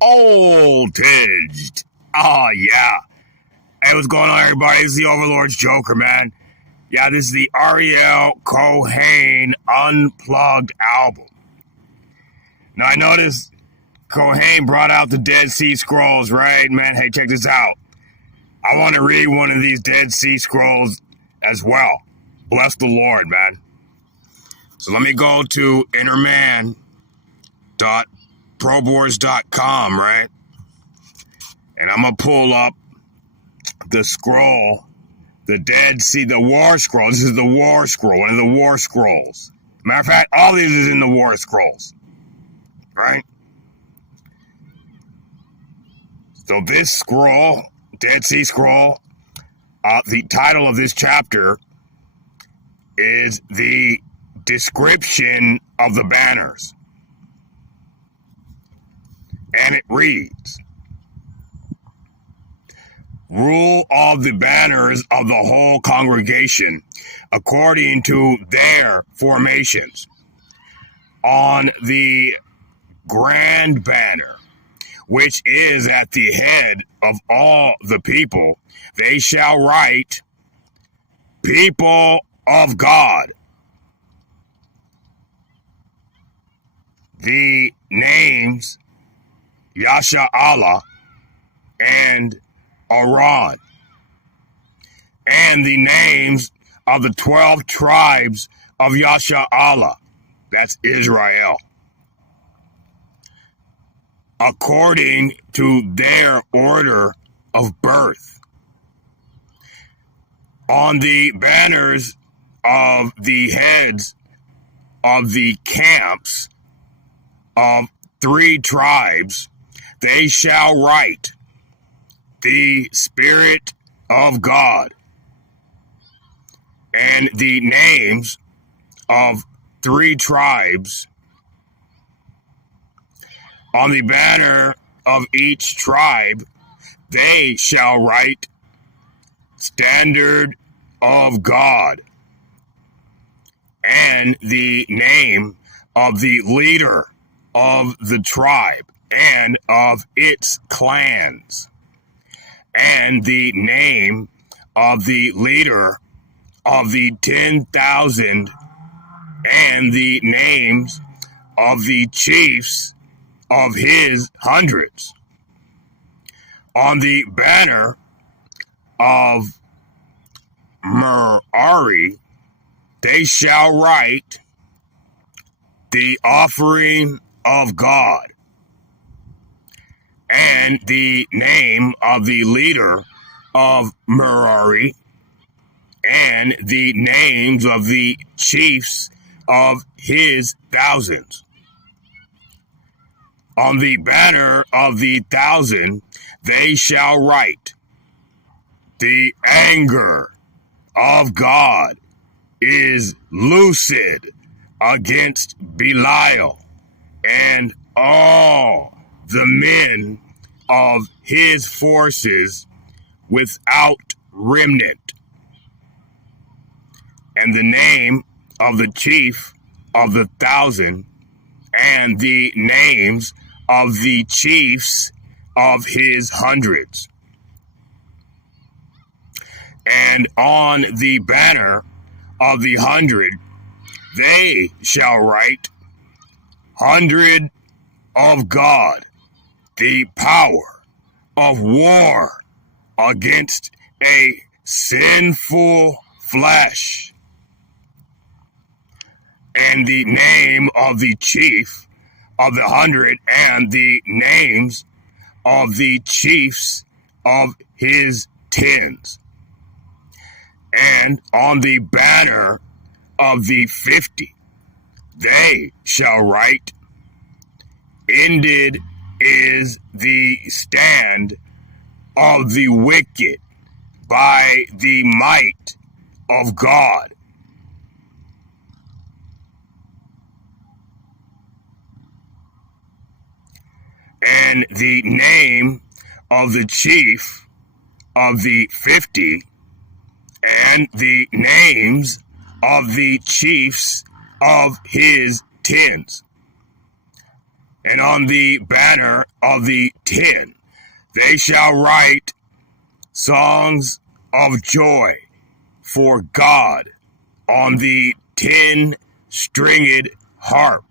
voltage. Oh, yeah. Hey, what's going on, everybody? This is the Overlord's Joker, man. Yeah, this is the Ariyel Kohen Unplugged album. Now, I noticed Kohen brought out the Dead Sea Scrolls, right? Man, hey, check this out. I want to read one of these Dead Sea Scrolls as well. Bless the Lord, man. So let me go to innerman.proboards.com, right? And I'm going to pull up the scroll, the Dead Sea, the War Scroll. This is the War Scroll, one of the War Scrolls. Matter of fact, all these is in the War Scrolls, right? So this scroll, Dead Sea Scroll, the title of this chapter is the description of the banners. And it reads, rule of the banners of the whole congregation according to their formations. On the grand banner, which is at the head of all the people, they shall write, people of God. The names Yasha Allah and Aran, and the names of the 12 tribes of Yasha Allah, that's Israel, according to their order of birth. On the banners of the heads of the camps of 3 tribes, they shall write, the Spirit of God, and the names of 3 tribes. On the banner of each tribe, they shall write, Standard of God, and the name of the leader of the tribe and of its clans, and the name of the leader of the 10,000, and the names of the chiefs of his hundreds. On the banner of Merari, they shall write, the offering of God, and the name of the leader of Merari, and the names of the chiefs of his thousands. On the banner of the 1,000, they shall write, the anger of God is lucid against Belial and all the men of his forces without remnant. And the name of the chief of the 1,000, and the names of the chiefs of his hundreds. And on the banner of the 100, they shall write, 100 of God, the power of war against a sinful flesh. And the name of the chief of the 100, and the names of the chiefs of his tens. And on the banner of the 50, they shall write, ended is the stand of the wicked by the might of God. And the name of the chief of the 50, and the names of the chiefs of his tens. And on the banner of the 10, they shall write songs of joy for God on the 10-stringed harp.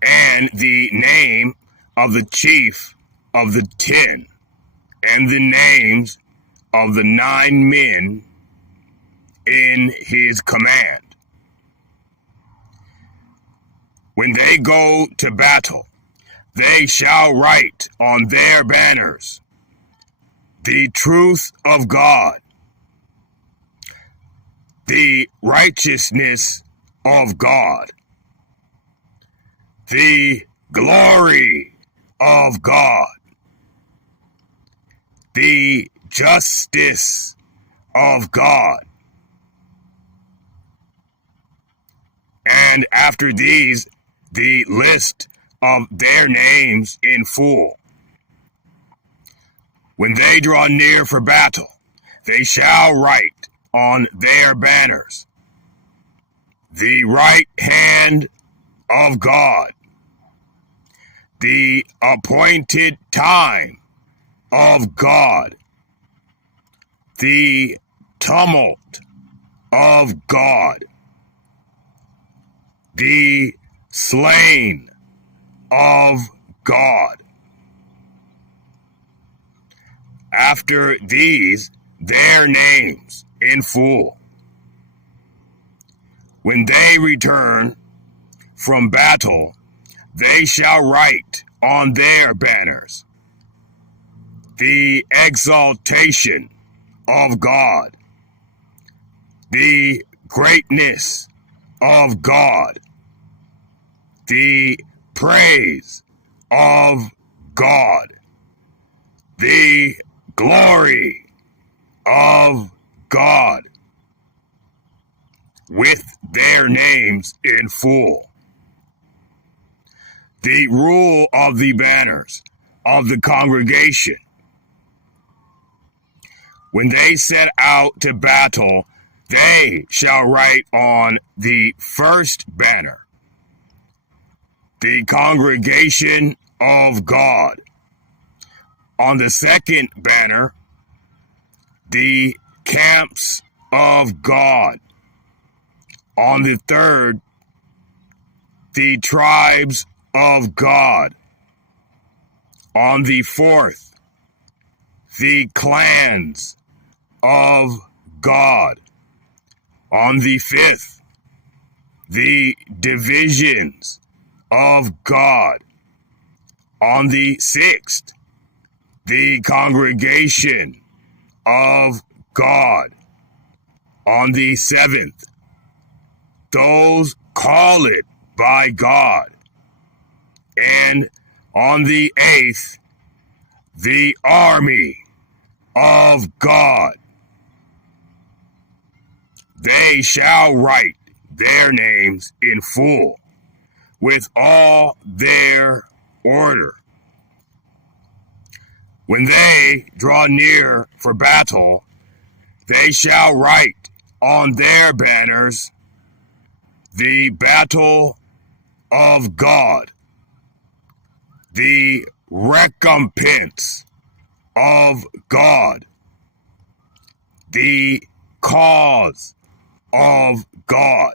And the name of the chief of the 10, and the names of the 9 men in his command. When they go to battle, they shall write on their banners the truth of God, the righteousness of God, the glory of God, the justice of God. And after these, the list of their names in full. When they draw near for battle, they shall write on their banners the right hand of God, the appointed time of God, the tumult of God, the slain of God. After these, their names in full. When they return from battle, they shall write on their banners the exaltation of God, the greatness of God, the praise of God, the glory of God, with their names in full. The rule of the banners of the congregation. When they set out to battle, they shall write on the first banner the congregation of God. On the second banner, the camps of God. On the third, the tribes of God. On the fourth, the clans of God. On the fifth, the divisions of God. On the sixth, the congregation of God. On the seventh, those called by God. And on the eighth, the army of God. They shall write their names in full, with all their order. When they draw near for battle, they shall write on their banners the battle of God, the recompense of God, the cause of God,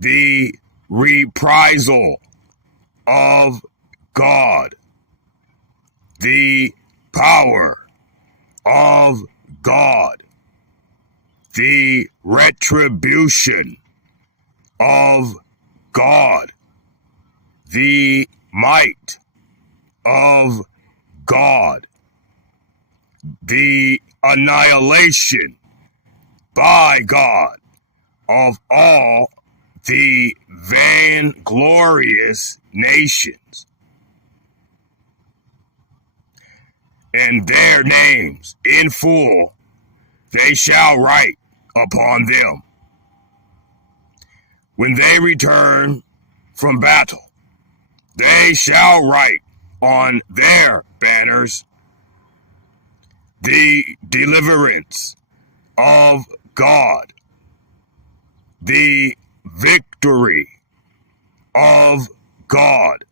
the reprisal of God, the power of God, the retribution of God, the might of God, the annihilation by God of all the vainglorious nations, and their names in full they shall write upon them. When they return from battle, they shall write on their banners the deliverance of God, the victory of God,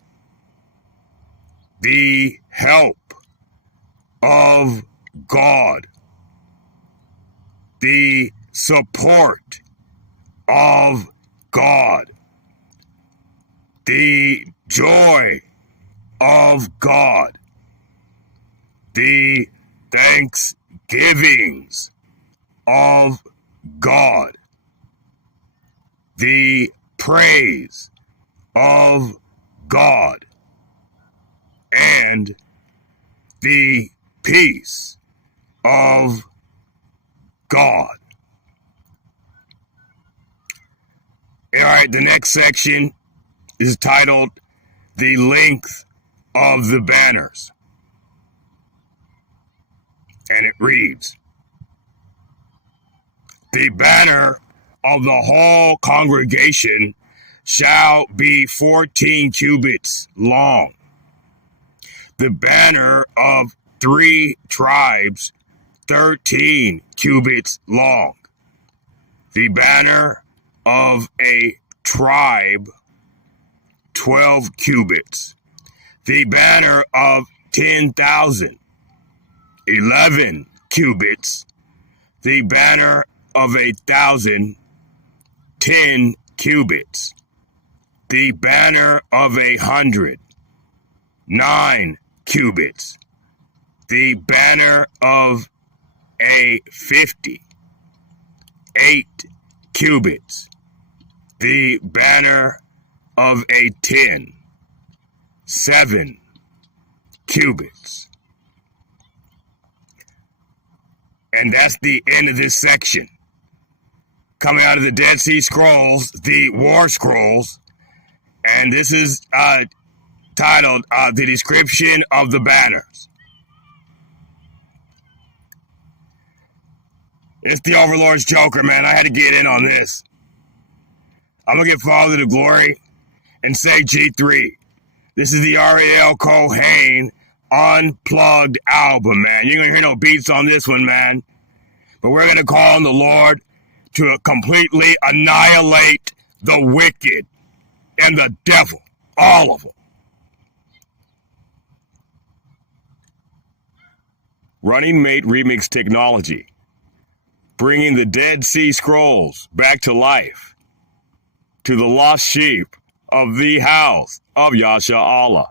the help of God, the support of God, the joy of God, the thanksgivings of God, the praise of God, and the peace of God. All right, the next section is titled The Length of the Banners. And it reads, the banner of the whole congregation shall be 14 cubits long. The banner of 3 tribes, 13 cubits long. The banner of a tribe, 12 cubits. The banner of 10,000, 11 cubits. The banner of 1,000, 10 cubits. The banner of 100, 9 cubits. The banner of 50, 8 cubits. The banner of 10, 7 cubits. And that's the end of this section. Coming out of the Dead Sea Scrolls, the War Scrolls, and this is titled The Description of the Banners. It's the Overlord's Joker, man. I had to get in on this. I'm going to give Father the glory and say G3. This is the Ariyel Kohen Unplugged album, man. You ain't going to hear no beats on this one, man. But we're going to call on the Lord to completely annihilate the wicked and the devil. All of them. Running Mate Remix Technology. Bringing the Dead Sea Scrolls back to life. To the lost sheep of the house of Yasha Allah.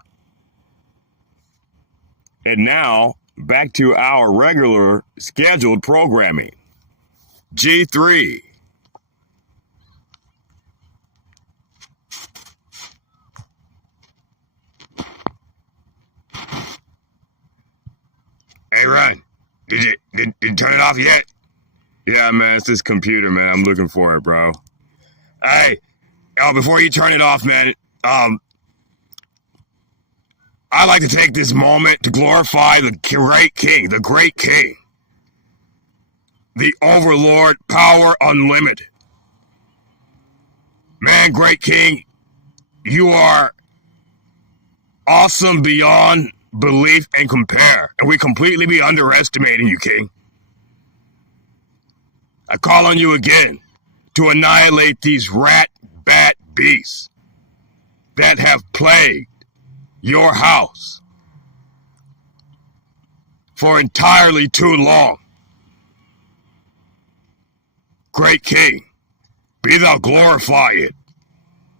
And now, back to our regular scheduled programming. G3. Hey, Ron, did you turn it off yet? Yeah, man, it's this computer, man. I'm looking for it, bro. Hey, before you turn it off, man, I'd like to take this moment to glorify the great king, the Overlord, Power Unlimited. Man, great king, you are awesome beyond belief and compare, and we completely be underestimating you, king. I call on you again to annihilate these rat-bat beasts that have plagued your house for entirely too long. Great king, be thou glorified